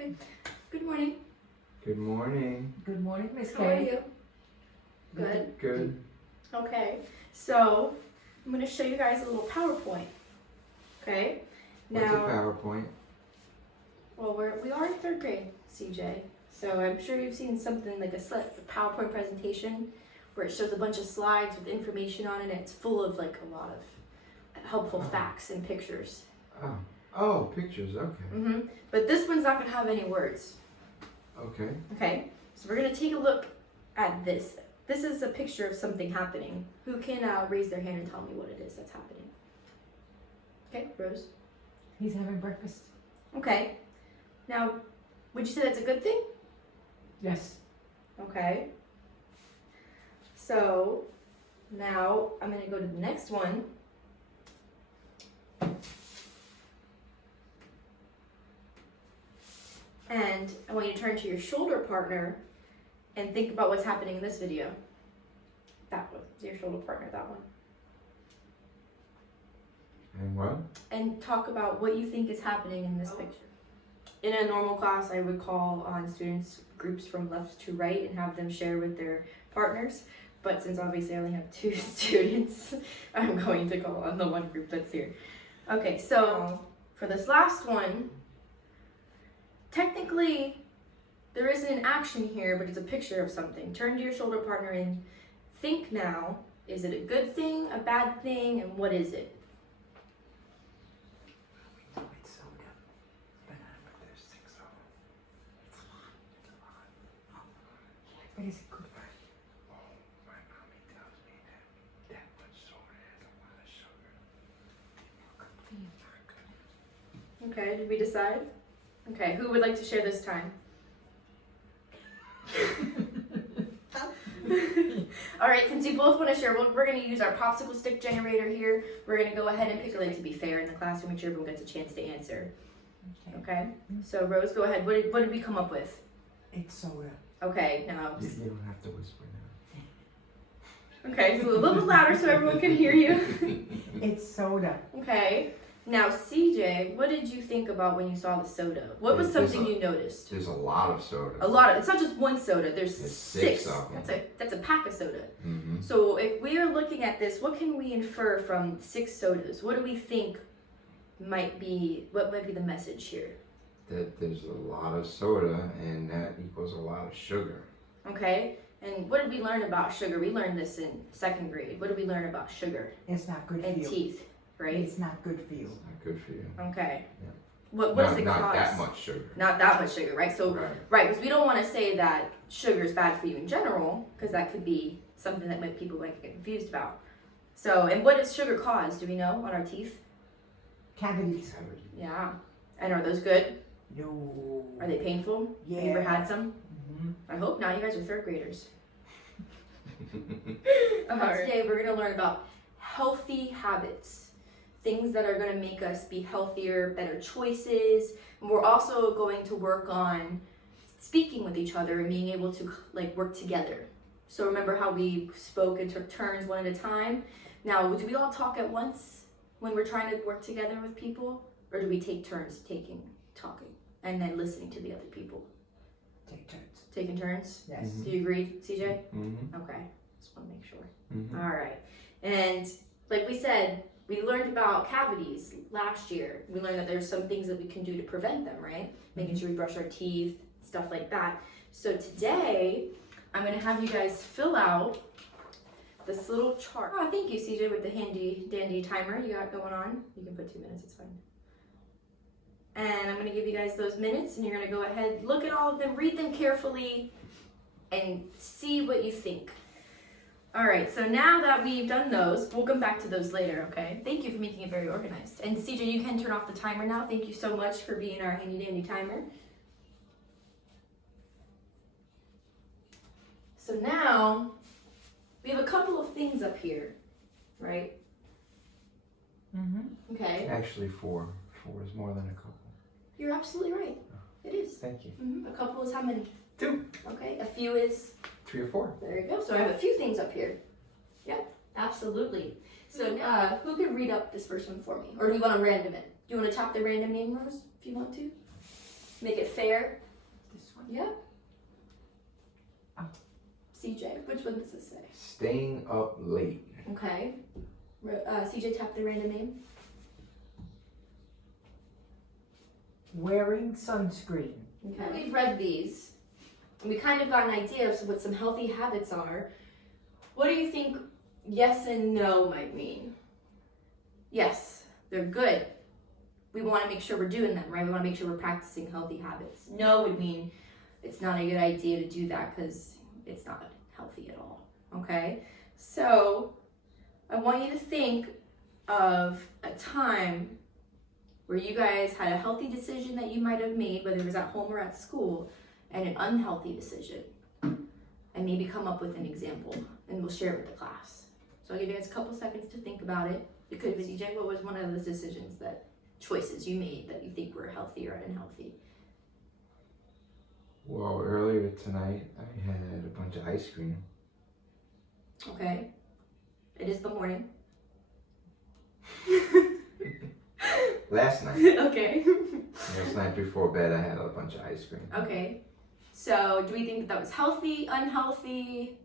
Okay. Good morning. Good morning. Good morning, Miss How are Kay. you? Good. Good. Okay. So I'm going to show you guys a little PowerPoint. Okay. What's a PowerPoint? Well, we are in third grade, CJ. So I'm sure you've seen something like a PowerPoint presentation where it shows a bunch of slides with information on it, and it's full of like a lot of helpful facts and pictures. Oh, pictures. Okay. But this one's not going to have any words. Okay. Okay. So we're going to take a look at this. This is a picture of something happening. Who can raise their hand and tell me what it is that's happening? Okay, Rose. He's having breakfast. Okay. Now, would you say that's a good thing? Yes. Okay. So now I'm going to go to the next one. And I want you to turn to your shoulder partner and think about what's happening in this video. That one, your shoulder partner, that one. And what? And talk about what you think is happening in this picture. In a normal class, I would call on students groups from left to right and have them share with their partners. But since obviously I only have 2 students, I'm going to call on the one group that's here. Okay, so for this last one, technically there isn't an action here, but it's a picture of something. Turn to your shoulder partner and think now, is it a good thing, a bad thing, and what is it? It's soda. Banana, but there's 6 of them. It's a lot. It's a lot. But is it good? Oh, my mommy tells me that much soda has a lot of sugar. Not good. Okay, did we decide? Okay, who would like to share this time? All right, since you both want to share, we're going to use our popsicle stick generator here. We're going to go ahead and pick a lane to be fair in the classroom, make sure everyone gets a chance to answer. Okay? So Rose, go ahead. What did we come up with? It's soda. Okay, now. You don't have to whisper now. Okay, so a little bit louder so everyone can hear you. It's soda. Okay. Now, CJ, what did you think about when you saw the soda? What was something you noticed? There's a lot of soda. A lot of. It's not just one soda. There's 6 of them. That's a pack of soda. Mm-hmm. So if we are looking at this, what can we infer from 6 sodas? What do we think might be the message here? That there's a lot of soda, and that equals a lot of sugar. Okay. And what did we learn about sugar? We learned this in 2nd grade. What did we learn about sugar It's not good for and you. teeth? Right. It's not good for you. It's not good for you. Okay. Yeah. What does it not cause? that much sugar. Not that much sugar, right? So, Right. because we don't want to say that sugar is bad for you in general, because that could be something that people might get confused about. So, and what does sugar cause? Do we know on our teeth? Cavities. Yeah. And are those good? No. Are they painful? Yeah. Have you ever had some? Mm-hmm. I hope not. You guys are 3rd graders. Today we're going to learn about healthy habits. Things that are going to make us be healthier, better choices. And we're also going to work on speaking with each other and being able to work together. So remember how we spoke and took turns one at a time? Now, do we all talk at once when we're trying to work together with people? Or do we take turns talking and then listening to the other people? Take turns. Taking turns? Yes. Mhm. Do you agree, CJ? Mm-hmm. Okay, just want to make sure. Mm-hmm. All right. And like we said, we learned about cavities last year. We learned that there's some things that we can do to prevent them, right? Making sure we brush our teeth, stuff like that. So today, I'm going to have you guys fill out this little chart. Oh, thank you, CJ, with the handy dandy timer you got going on. You can put 2 minutes, it's fine. And I'm going to give you guys those minutes, and you're going to go ahead, look at all of them, read them carefully, and see what you think. All right, so now that we've done those, we'll come back to those later, okay? Thank you for making it very organized. And CJ, you can turn off the timer now. Thank you so much for being our handy dandy timer. So now, we have a couple of things up here, right? Mm-hmm. Okay. Actually, 4. 4 is more than a couple. You're absolutely right. It is. Thank you. A couple is how many? 2. Okay, a few is 3 or 4. there you go. So I have a few things up here. Yep, absolutely. So who can read up this first one for me? Or do we want to random it? Do you want to tap the random name, Rose, if you want to? Make it fair. This one. Yep. Oh. CJ, which one does it say? Staying up late. Okay. CJ, tap the random name. Wearing sunscreen. Okay. We've read these, and we kind of got an idea of what some healthy habits are. What do you think yes and no might mean? Yes, they're good. We want to make sure we're doing them, right? We want to make sure we're practicing healthy habits. No would mean it's not a good idea to do that because it's not healthy at all, okay? So I want you to think of a time where you guys had a healthy decision that you might have made, whether it was at home or at school, and an unhealthy decision. And maybe come up with an example, and we'll share it with the class. So I'll give you guys a couple seconds to think about it. It could be, CJ, what was one of those choices you made that you think were healthy or unhealthy? Well, earlier tonight, I had a bunch of ice cream. Okay. It is the morning. Last night. Okay. Last night before bed, I had a bunch of ice cream. Okay. So do we think that was healthy, unhealthy?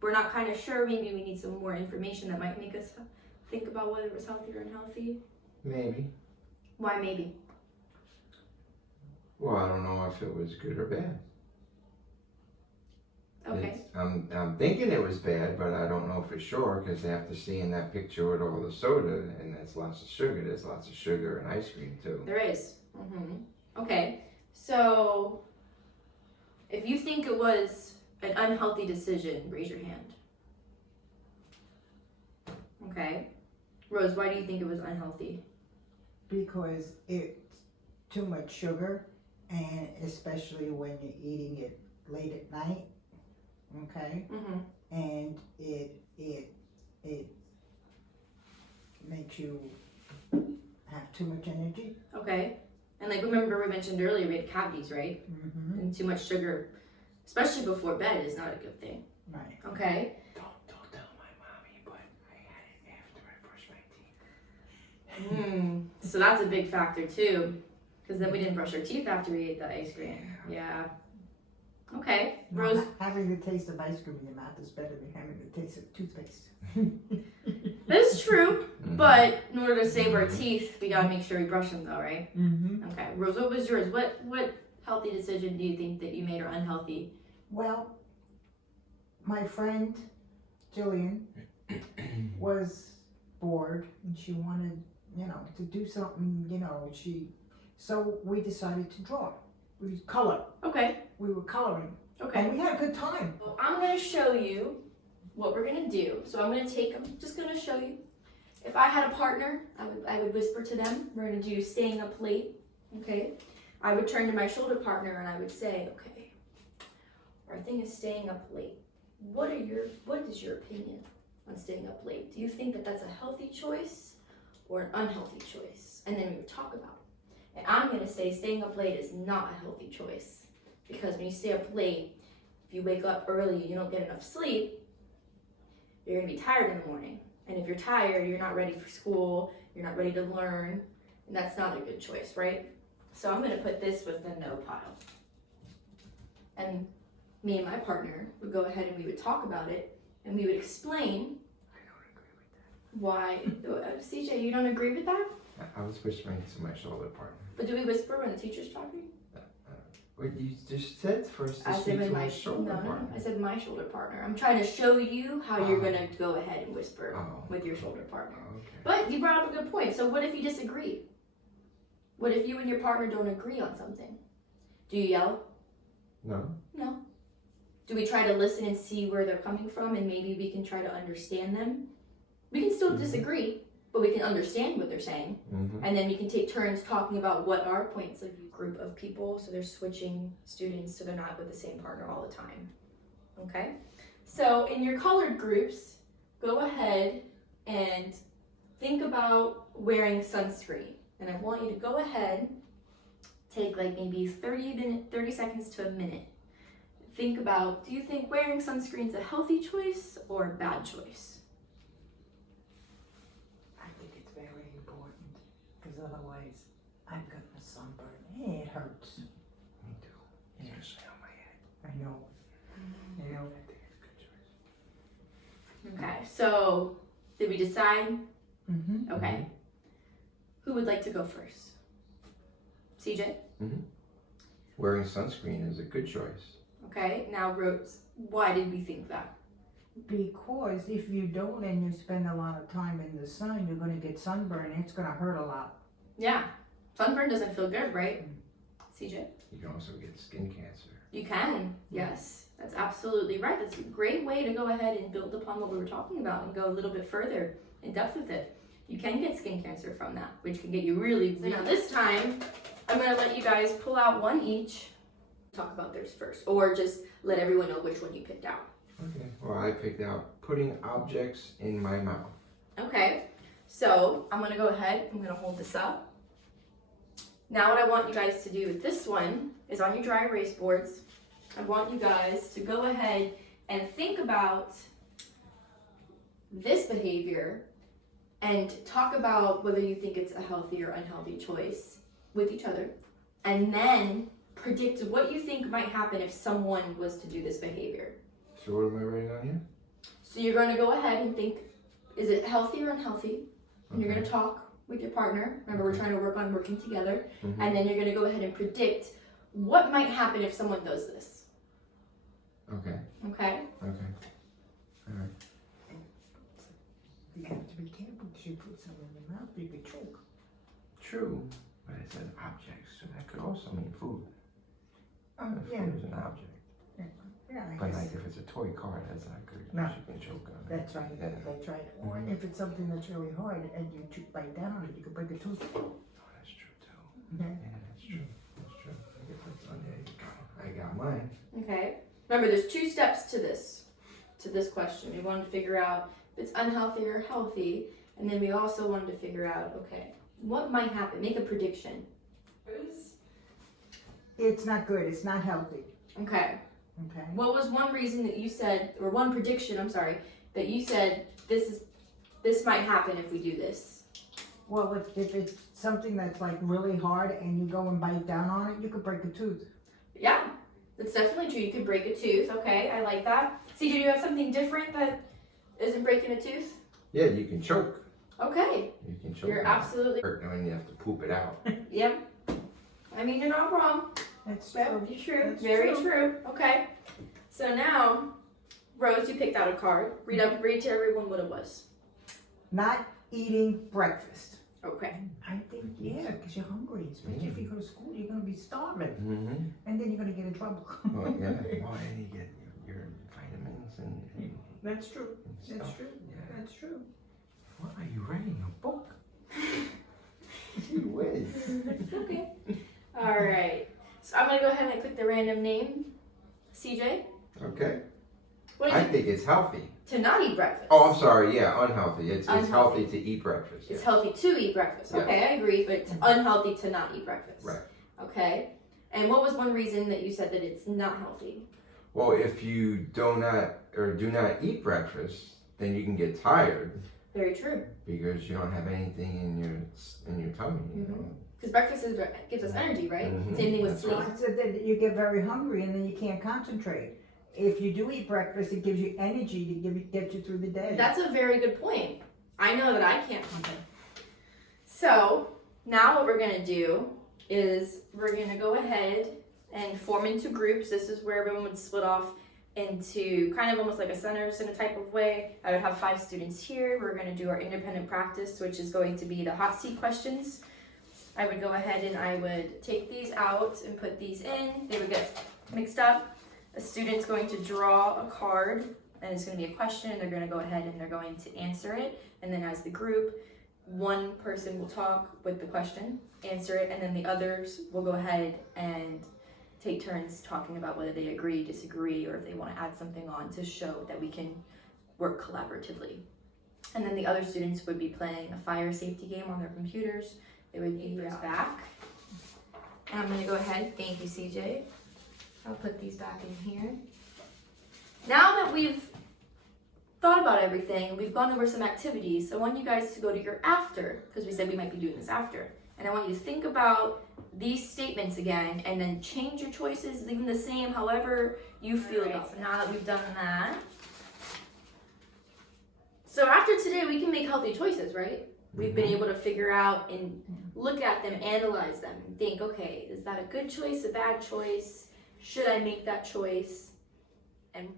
We're not kind of sure. Maybe we need some more information that might make us think about whether it was healthy or unhealthy. Maybe. Why maybe? Well, I don't know if it was good or bad. Okay. I'm thinking it was bad, but I don't know for sure because after seeing that picture with all the soda and there's lots of sugar, there's lots of sugar in ice cream too. There is. Okay. So if you think it was an unhealthy decision, raise your hand. Okay. Rose, why do you think it was unhealthy? Because it's too much sugar, and especially when you're eating it late at night, okay? And it makes you have too much energy. Okay. And like, remember we mentioned earlier we had cavities, right? And too much sugar, especially before bed, is not a good thing. Right. Okay. Don't tell my mommy, but I had it after I brushed my teeth. So that's a big factor too, because then we didn't brush our teeth after we ate the ice cream. Yeah. Okay. No, Rose. having the taste of ice cream in your mouth is better than having the taste of toothpaste. That's true, but in order to save our teeth, we gotta make sure we brush them though, right? Okay. Rose, what was yours? What healthy decision do you think that you made or unhealthy? Well, my friend Jillian was bored and she wanted, to do something, so we decided to draw. We color. Okay. We were coloring. Okay. And we had a good time. Well, I'm gonna show you what we're gonna do. So I'm just gonna show you. If I had a partner, I would whisper to them. We're gonna do staying up late. Okay. I would turn to my shoulder partner and I would say, okay, our thing is staying up late. What is your opinion on staying up late? Do you think that that's a healthy choice or an unhealthy choice? And then we would talk about it. And I'm gonna say staying up late is not a healthy choice, because when you stay up late, if you wake up early and you don't get enough sleep, you're gonna be tired in the morning. And if you're tired, you're not ready for school, you're not ready to learn, and that's not a good choice, right? So I'm gonna put this with the no pile. And me and my partner would go ahead and we would talk about it, and we would explain why. CJ, you don't agree with that? I was whispering to my shoulder partner. But do we whisper when the teacher's talking? What you just said first. I said with my shoulder partner. I said my shoulder partner. I'm trying to show you how you're gonna go ahead and whisper with your shoulder partner. Okay. But you brought up a good point. So what if you disagree? What if you and your partner don't agree on something? Do you yell? No. No. Do we try to listen and see where they're coming from, and maybe we can try to understand them? We can still disagree, but we can understand what they're saying. And then we can take turns talking about what our points of view. Group of people, so they're switching students so they're not with the same partner all the time. Okay, so in your colored groups, go ahead and think about wearing sunscreen, and I want you to go ahead, take like maybe 30 seconds to a minute. Think about, do you think wearing sunscreen is a healthy choice or a bad choice? I think it's very important, because otherwise I've gotten a sunburn. It hurts. So, did we decide? Mm-hmm. Okay. Who would like to go first? CJ? Wearing sunscreen is a good choice. Okay, now Rose, why did we think that? Because if you don't and you spend a lot of time in the sun, you're gonna get sunburn. It's gonna hurt a lot. Yeah, sunburn doesn't feel good, right? CJ? You can also get skin cancer. You can, yes. That's absolutely right. That's a great way to go ahead and build upon what we were talking about and go a little bit further in depth with it. You can get skin cancer from that, which can get you really. So now this time, I'm gonna let you guys pull out one each, talk about theirs first, or just let everyone know which one you picked out. Okay. Well, I picked out putting objects in my mouth. Okay, so I'm gonna go ahead, I'm gonna hold this up. Now what I want you guys to do with this one is on your dry erase boards, I want you guys to go ahead and think about this behavior and talk about whether you think it's a healthy or unhealthy choice with each other, and then predict what you think might happen if someone was to do this behavior. So what am I writing on here? So you're going to go ahead and think, is it healthy or unhealthy? And you're Okay. going to talk with your partner. Remember, we're trying to work on working together. Mhm. And then you're going to go ahead and predict what might happen if someone does this. Okay. Okay? Okay. All right. You have to be careful because you put something in your mouth, you could choke. True, but it says objects, so that could also mean food. If Yeah. food is an object. Yeah, I But guess. like if it's a toy car, that's not good. No. You can choke on it. That's right, Yeah. that's right. Or if it's something that's really hard and you bite down on it, you could break a tooth. Oh, that's true too. Yeah. Yeah, that's true. That's true. I guess that's on there. You got it. I got mine. Okay. Remember, there's two steps to this question. We wanted to figure out if it's unhealthy or healthy. And then we also wanted to figure out, okay, what might happen? Make a prediction. It's not good, it's not healthy, Okay. okay? What was one reason that you said, or one prediction, I'm sorry, that you said this might happen if we do this? Well, if it's something that's like really hard and you go and bite down on it, you could break a tooth. Yeah, that's definitely true. You could break a tooth. Okay, I like that. See, do you have something different that isn't breaking a tooth? Yeah, you can choke. Okay, You can choke. you're on it. absolutely, Hurt when you have to poop it out. yep. I mean, you're not wrong. That's Yep, true. you're true. That's Very true. true. Okay. So now, Rose, you picked out a card. Read to everyone what it was. Not eating breakfast. Okay. I think, yeah, because you're hungry, especially if you go to school, you're gonna be starving, Mm-hmm. and then you're gonna get in trouble. Well, yeah. Well, and you get your vitamins and That's true, stuff. that's true, Yeah. that's true. What are you writing? A book? Gee whiz. Okay. All right. So I'm gonna go ahead and click the random name. CJ. Okay. What do I you think it's healthy. to not eat breakfast? Oh, I'm sorry. Yeah, unhealthy. It's Unhealthy. healthy to eat breakfast. It's Yeah. healthy to eat breakfast. Yes. Okay, I agree, but it's unhealthy to not eat breakfast. Right. Okay. And what was one reason that you said that it's not healthy? Well, if you do not eat breakfast, then you can get tired Very true. because you don't have anything in your tummy. You know? Because breakfast gives us energy, right? Mhm. Same thing with That's sleep. right. So then you get very hungry and then you can't concentrate. If you do eat breakfast, it gives you energy to get you through the day. That's a very good point. I know that I can't function. So now what we're gonna do is we're gonna go ahead and form into groups. This is where everyone would split off into kind of almost like a centers in a type of way. I would have 5 students here. We're gonna do our independent practice, which is going to be the hot seat questions. I would go ahead and I would take these out and put these in. They would get mixed up. A student's going to draw a card and it's going to be a question. They're going to go ahead and they're going to answer it. And then as the group, one person will talk with the question, answer it, and then the others will go ahead and take turns talking about whether they agree, disagree, or if they want to add something on to show that we can work collaboratively. And then the other students would be playing a fire safety game on their computers. They would be back. And I'm going to go ahead. Thank you, CJ. I'll put these back in here. Now that we've thought about everything, we've gone over some activities, I want you guys to go to your after, because we said we might be doing this after. And I want you to think about these statements again, and then change your choices, leave them the same, however you feel about it. So now that we've done that, So after today, we can make healthy choices, right? We've been able to figure out and look at them, analyze them, and think, okay, is that a good choice, a bad choice? Should I make that choice? And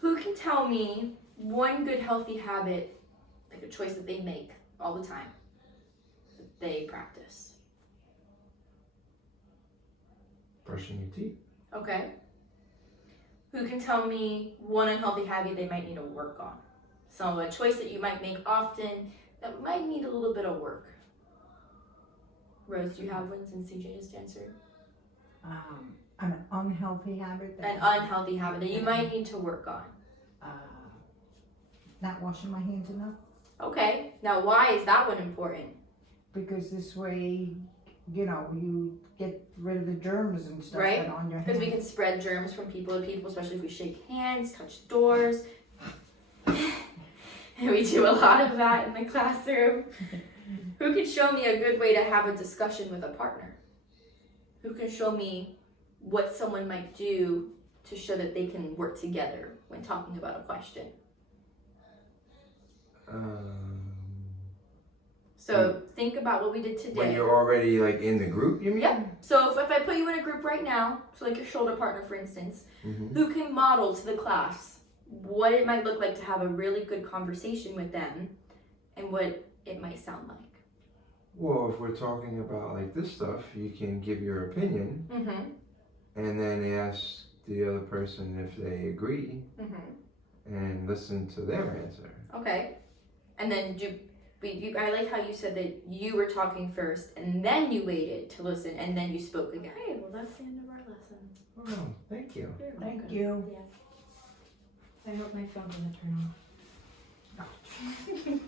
who can tell me one good healthy habit, like a choice that they make all the time, that they practice? Brushing your teeth. Okay. Who can tell me one unhealthy habit they might need to work on? So a choice that you might make often that might need a little bit of work. Rose, do you have one since CJ just answered? An unhealthy habit. An unhealthy habit that you might need to work on. Not washing my hands enough. Okay. Now, why is that one important? Because this way, you get rid of the germs and stuff Right. that are on your hands. Because we can spread germs from people to people, especially if we shake hands, touch doors. And we do a lot of that in the classroom. Who can show me a good way to have a discussion with a partner? Who can show me what someone might do to show that they can work together when talking about a question? So think about what we did today. When you're already like in the group, you mean? Yeah. So if I put you in a group right now, so like your shoulder partner, for instance, who can model to the class what it might look like to have a really good conversation with them and what it might sound like? Well, if we're talking about like this stuff, you can give your opinion and then ask the other person if they agree and listen to their answer. Okay. And then I like how you said that you were talking first and then you waited to listen and then you spoke again. Okay, well that's the end of our lesson. Oh, thank you. You're Thank welcome. you. Yeah. I hope my phone doesn't turn off.